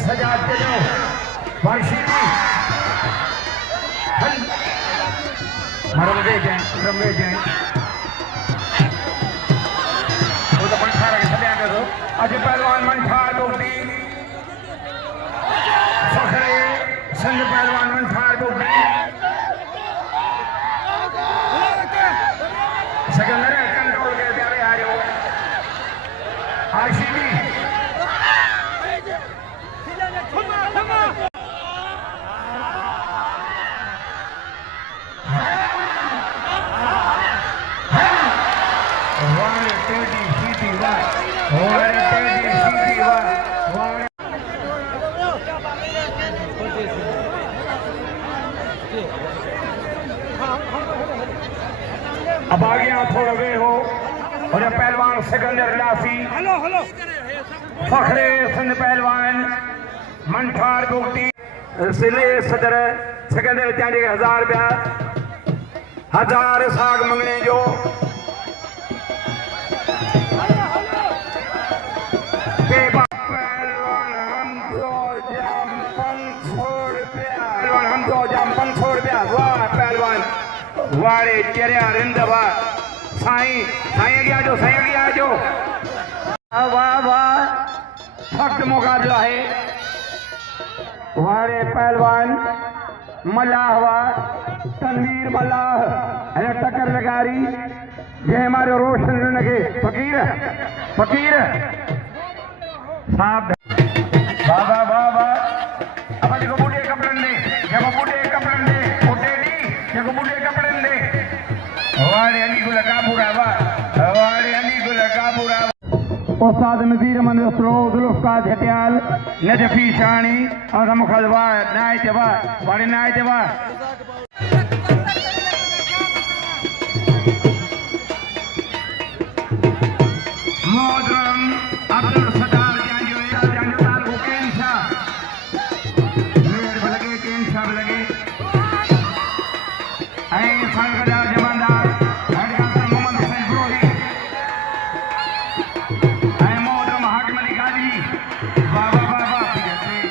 सजाद के जो वार्षिकी रमवे जैन वो तो मंठार के सजा के दो आज पहलवान मंठार बोली फखरे संग पहलवान मंठार बोली सिकंदर कंट्रोल के प्यारे आ रहे हो आशिकी अब आ गया थोड़ा वे हो और पहलवान सिकंदर लासी फखरे सिंध पहलवान मंठार बोगटी जिले सदर सिकंदर चांदी 1000 रुपया 1000 साग मंगने जो पहलवान हम दो जाम 500 रुपया वाह पहलवान वारे चेरिया रिंदवा साईं साईं अगिया जो वाह वाह सख्त मुकाबला है वारे पहलवान मल्लाहवा तनवीर मल्लाह टक्कर लगारी ये हमारे रोशन लगे फकीर साहब बाबा बाबा अब देखो बूढ़े कपड़े ने देखो बूढ़े कपड़े ने बूढ़े नी देखो बूढ़े कपड़े ने वारे अली गुल काबूरा वारे अली गुल काबूरा उस्ताद नज़ीर मन जुल्फ़कार झटियाल नजफी शानी और मुखलवा नायतवा वारे नायतवा मोहतरम अब्दुल सत्तार जान साल को केंशा मेरे लगे केंशा लगे ऐ संगदा जमानदार हेडकास्टर मोहम्मद हुसैन ब्रोही ऐ मोहतरम हाकिम अली गाजी बाबा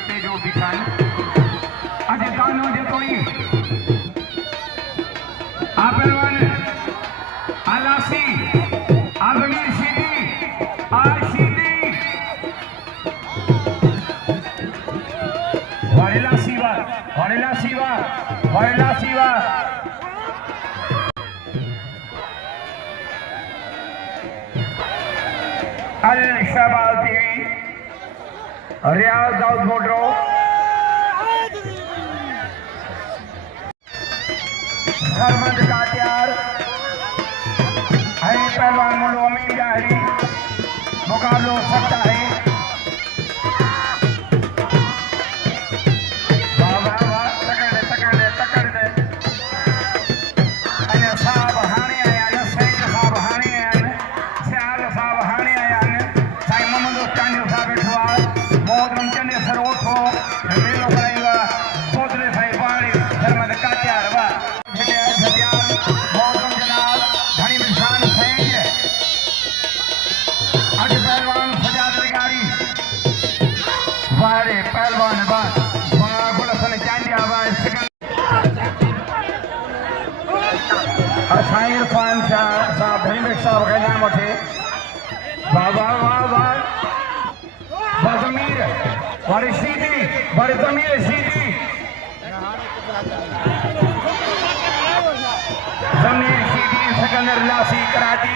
ते जो दिखाई अजे दानो जे कोई आप पहलवान आलासी आजमीर सीधी आशीदी वारेला सीवा अल शहबाज टीवी रियाज दाऊद मोटरो सरमंद कातियार है पहलवान मुल्लो अमीन जाहरी मुकाबलो सकता है इरफान साहब धनीबेग साहब का नाम उठे वाह बजमीर वारे जमीर सीधी सिकंदर लासी कराची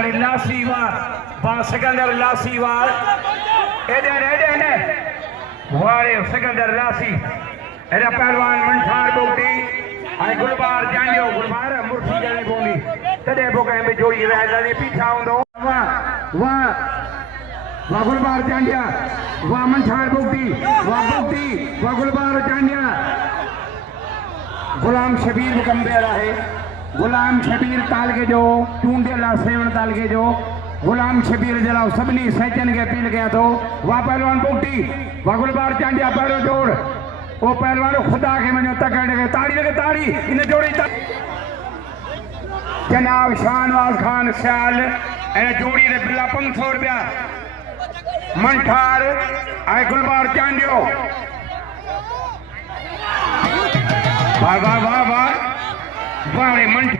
वाड़ी लासी वाह सिकंदर लासी वाह एडे वाड़े सिकंदर लासी एडा पहलवान मंठार बोटी आई गुलबार जानियो गुलबार मुर्सी जाने बोली तदे बोके में जोड़ी रह जानी पीछा हुंदो वाह गुलबार जानिया वाह मंठार बोटी वाह गुलबार जानिया गुलाम शबीर मुकम्बे रहे गुलाम शबीर तालगे जो टूंडे ला सेवन तालगे जो गुलाम शबीर जला सबनी सैचन के पील गया तो वाह पहलवान बोटी वाह गुलबार जानिया पैरो जोड़ वो पहलवान खुदा के मनो तकड़ के ताड़ी लगे ताड़ी इन जोड़ी जनाब शाहनवाज खान सियाल इन जोड़ी ने बिल्ला 500 रुपया मंठार आए गुलबार चांडियो वाह वाह वाह वाह वाह मंठार